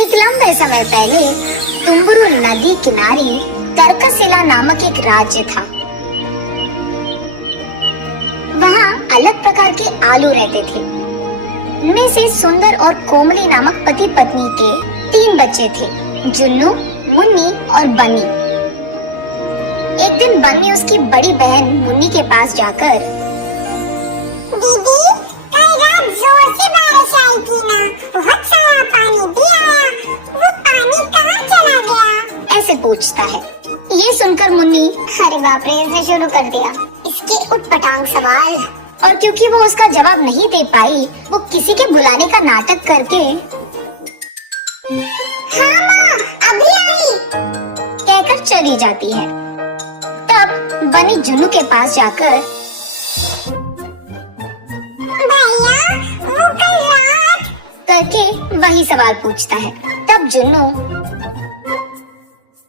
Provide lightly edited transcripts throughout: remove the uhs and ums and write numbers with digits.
एक लंबे समय पहले तुम्बुरु नदी किनारे तर्कशिला नामक एक राज्य था। वहाँ अलग प्रकार के आलू रहते थे। उनमें से सुंदर और कोमली नामक पति पत्नी के 3 बच्चे थे, जुन्नू, मुन्नी और बन्नी। एक दिन बन्नी उसकी बड़ी बहन मुन्नी के पास जाकर, दीदी, कल रात जोर से बारिश आई थी ना, बहुत सारा पानी भी आया, वो पानी कहाँ चला गया? ऐसे पूछता है। ये सुनकर मुन्नी, अरे बाप रे, इसने शुरू कर दिया इसके उटपटांग सवाल। और क्योंकि वो उसका जवाब नहीं दे पाई, वो किसी के बुलाने का नाटक करके, हाँ माँ, अभी आई, कहकर चली जाती है। तब बन्नी जुन्नू के पास जाकर, भैया, वो कल रात, करके वही सवाल पूछता है। तब जुन्नू,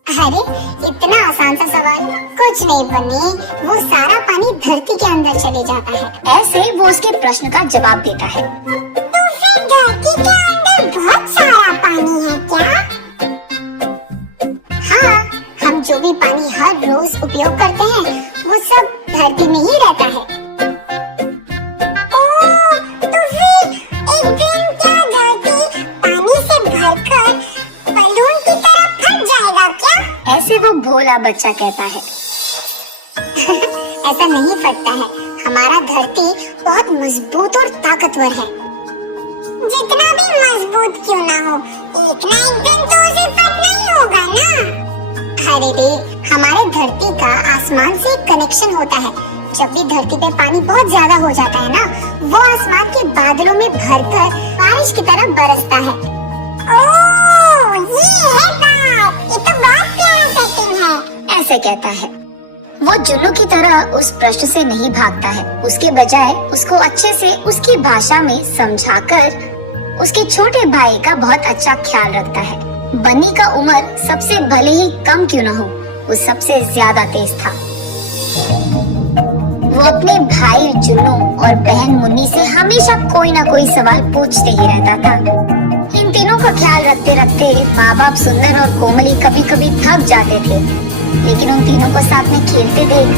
अरे इतना आसान सा सवाल, कुछ नहीं बनी, वो सारा पानी धरती के अंदर चले जाता है। ऐसे वो उसके प्रश्न का जवाब देता है। तो फिर धरती के अंदर बहुत सारा पानी है क्या? हाँ, हम जो भी पानी हर रोज उपयोग करते हैं, वो सब धरती में ही रहता है। ओह, तो फिर एक दिन क्या धरती पानी से भरकर बलून की तरह फट जाएगा क्या? ऐसे वो भोला बच्चा कहता है। ऐसा नहीं फटता है, हमारा धरती बहुत मजबूत और ताकतवर है। जितना भी मजबूत क्यों ना हो, एक ना एक दिन तो उसे फटना ही होगा ना। अरे रे, हमारे धरती का आसमान से कनेक्शन होता है। जब भी धरती पे पानी बहुत ज्यादा हो जाता है ना, वो आसमान के बादलों में भरकर बारिश की तरह बरसता है। ओह, ये है बात, ये तो बहुत प्यारा सेटिंग है। ऐसे कहता है। वो जुन्नू की तरह उस प्रश्न से नहीं भागता है, उसके बजाय उसको अच्छे से उसकी भाषा में समझाकर उसके छोटे भाई का बहुत अच्छा ख्याल रखता है। बन्नी का उम्र सबसे भले ही कम क्यों न हो, वो सबसे ज्यादा तेज था। वो अपने भाई जुन्नू और बहन मुन्नी से हमेशा कोई ना कोई सवाल पूछते ही रहता था। इन तीनों का ख्याल रखते रखते माँ बाप सुंदर और कोमली कभी कभी थक जाते थे, लेकिन उन तीनों को साथ में खेलते देख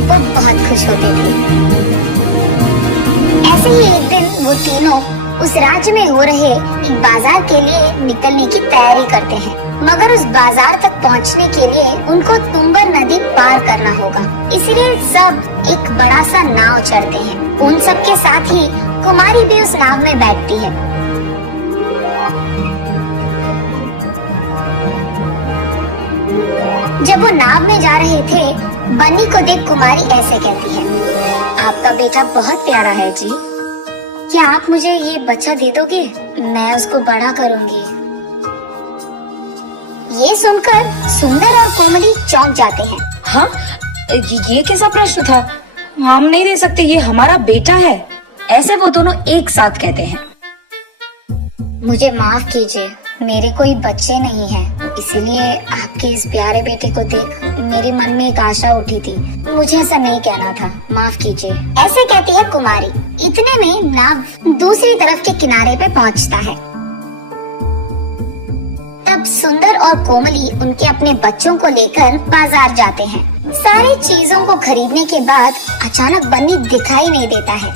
वो बहुत खुश होते थे। ऐसे ही एक दिन वो तीनों उस राज्य में हो रहे एक बाजार के लिए निकलने की तैयारी करते हैं, मगर उस बाजार तक पहुंचने के लिए उनको तुम्बर नदी पार करना होगा। इसलिए सब एक बड़ा सा नाव चढ़ते हैं। उन सब के साथ ही कुमारी भी उस नाव में बैठती है। जब वो नाव में जा रहे थे, बन्नी को देख कुमारी ऐसे कहती है, आपका बेटा बहुत प्यारा है जी, क्या आप मुझे ये बच्चा दे दोगे? मैं उसको बड़ा करूंगी। ये सुनकर सुंदर और कोमली चौंक जाते हैं। हाँ, ये कैसा प्रश्न था? हम नहीं दे सकते, ये हमारा बेटा है। ऐसे वो दोनों एक साथ कहते हैं। मुझे माफ कीजिए, मेरे कोई बच्चे नहीं हैं, इसीलिए आपके इस प्यारे बेटे को देख मेरे मन में एक आशा उठी थी। मुझे ऐसा नहीं कहना था, माफ कीजिए। ऐसे कहती है कुमारी। इतने में नाव दूसरी तरफ के किनारे पे पहुंचता है। तब सुंदर और कोमली उनके अपने बच्चों को लेकर बाजार जाते हैं। सारी चीजों को खरीदने के बाद अचानक बन्नी दिखाई नहीं देता है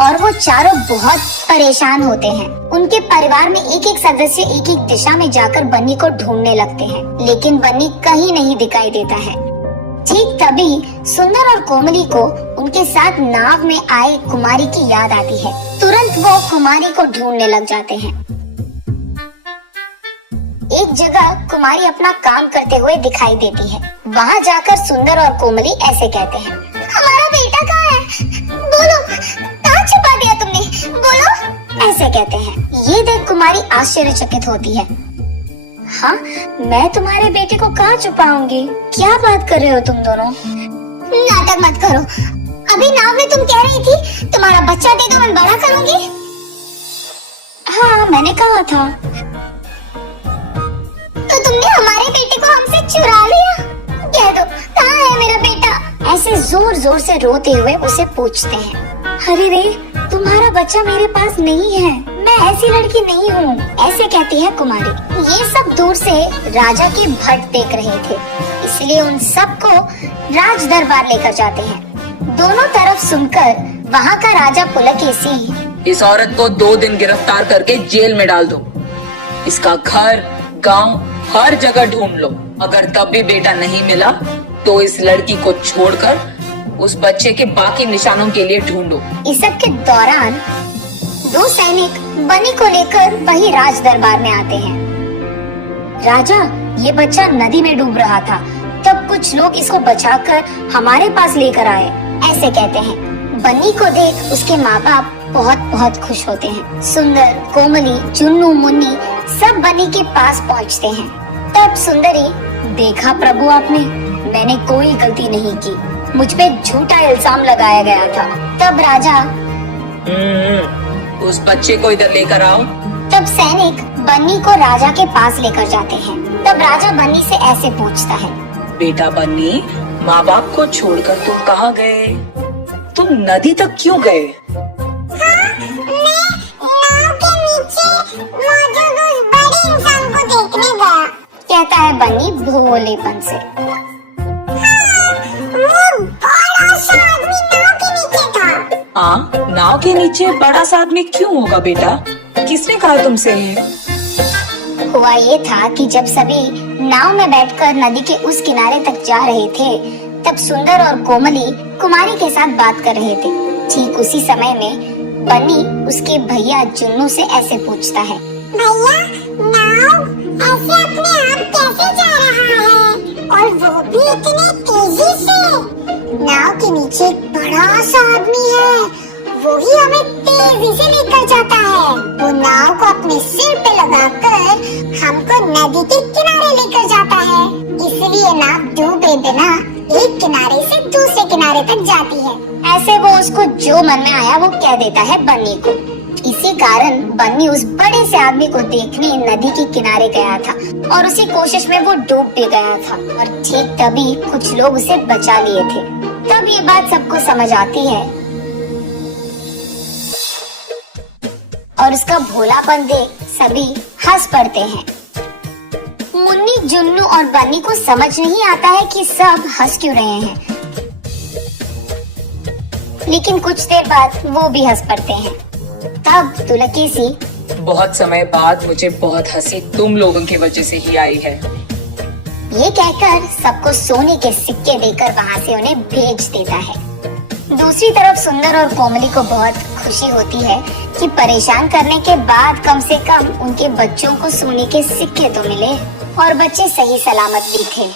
और वो चारों बहुत परेशान होते हैं। उनके परिवार में एक एक सदस्य एक एक दिशा में जाकर बन्नी को ढूंढने लगते हैं, लेकिन बन्नी कहीं नहीं दिखाई देता है। ठीक तभी सुंदर और कोमली को उनके साथ नाव में आए कुमारी की याद आती है। तुरंत वो कुमारी को ढूंढने लग जाते हैं। एक जगह कुमारी अपना काम करते हुए दिखाई देती है। वहाँ जाकर सुंदर और कोमली ऐसे कहते हैं, हमारा बेटा कहाँ है? बोलो, कहाँ छुपा दिया तुमने? बोलो। ऐसे कहते हैं। ये देख कुमारी आश्चर्यचकित होती है। हाँ, मैं तुम्हारे बेटे को कहाँ छुपाऊंगी? क्या बात कर रहे हो तुम दोनों? नाटक मत करो। अभी नाव में तुम कह रही थी तुम्हारा बच्चा दे दो, मैं बड़ा करूंगी। हाँ, मैंने कहा था। तो तुमने हमारे बेटे को हमसे चुरा लिया? कह दो, कहाँ है मेरा बेटा? ऐसे जोर जोर से रोते हुए उसे पूछते हैं। अरे रे, तुम्हारा बच्चा मेरे पास नहीं है, मैं ऐसी लड़की नहीं हूँ, ऐसे कहती है कुमारी। ये सब दूर से राजा के भट्ट देख रहे थे, इसलिए उन सबको राज दरबार लेकर जाते हैं। दोनों तरफ सुनकर वहाँ का राजा पुलकेशी, इस औरत को 2 दिन गिरफ्तार करके जेल में डाल दो। इसका घर, गांव, हर जगह ढूंढ लो। अगर तब भी बेटा नहीं मिला तो इस लड़की को छोड़कर उस बच्चे के बाकी निशानों के लिए ढूंढो। इस सब के दौरान 2 सैनिक बनी को लेकर वही राज दरबार में आते हैं। राजा, ये बच्चा नदी में डूब रहा था, तब कुछ लोग इसको बचाकर हमारे पास लेकर आए, ऐसे कहते हैं। बन्नी को देख उसके माँ बाप बहुत बहुत खुश होते हैं। सुंदर, कोमली, चुन्नू, मुन्नी सब बन्नी के पास पहुँचते हैं। तब सुंदरी, देखा प्रभु आपने, मैंने कोई गलती नहीं की, मुझ पे झूठा इल्जाम लगाया गया था। तब राजा, उस बच्चे को इधर लेकर आओ। तब सैनिक बन्नी को राजा के पास लेकर जाते हैं। तब राजा बन्नी से ऐसे पूछता है, बेटा बन्नी, माँ बाप को छोड़कर तुम कहाँ गए? तुम नदी तक क्यों गए? मैं नाव के नीचे मौजूद उस बड़े इंसान को देखने गया। कहता है बन्नी भोलेपन से। वो बड़ा सा आदमी नाव के नीचे था। हाँ, नाव के नीचे बड़ा सा आदमी क्यों होगा बेटा? किसने कहा तुमसे ये? हुआ ये था कि जब सभी नाव में बैठकर नदी के उस किनारे तक जा रहे थे, तब सुंदर और कोमली कुमारी के साथ बात कर रहे थे। ठीक उसी समय में बन्नी उसके भैया जुन्नू से ऐसे पूछता है, भैया, नाव ऐसे अपने आप कैसे जा रहा है, और वो भी इतने तेजी से? नाव के नीचे एक बड़ा सा आदमी है, वो ही हमें तेजी से लेकर जाता है। वो नाव को अपने सिर पे लगाकर हमको नदी के किनारे लेकर जाता है, इसलिए नाव डूबे बिना एक किनारे से दूसरे किनारे तक जाती है। ऐसे वो उसको जो मन में आया वो कह देता है बन्नी को। इसी कारण बन्नी उस बड़े से आदमी को देखने नदी के किनारे गया था और उसी कोशिश में वो डूब भी गया था। और ठीक तभी कुछ लोग उसे बचा लिए थे। तब ये बात सबको समझ आती है और उसका भोलापन देख सभी हंस पड़ते हैं। मुन्नी, जुन्नू और बन्नी को समझ नहीं आता है कि सब हंस क्यों रहे हैं, लेकिन कुछ देर बाद वो भी हंस पड़ते हैं। तब पुलकेशी, बहुत समय बाद मुझे बहुत हंसी तुम लोगों की वजह से ही आई है। ये कहकर सबको सोने के सिक्के देकर वहाँ से उन्हें भेज देता है। दूसरी तरफ सुंदर और कोमली को बहुत खुशी होती है कि परेशान करने के बाद कम से कम उनके बच्चों को सोने के सिक्के तो मिले और बच्चे सही सलामत भी थे।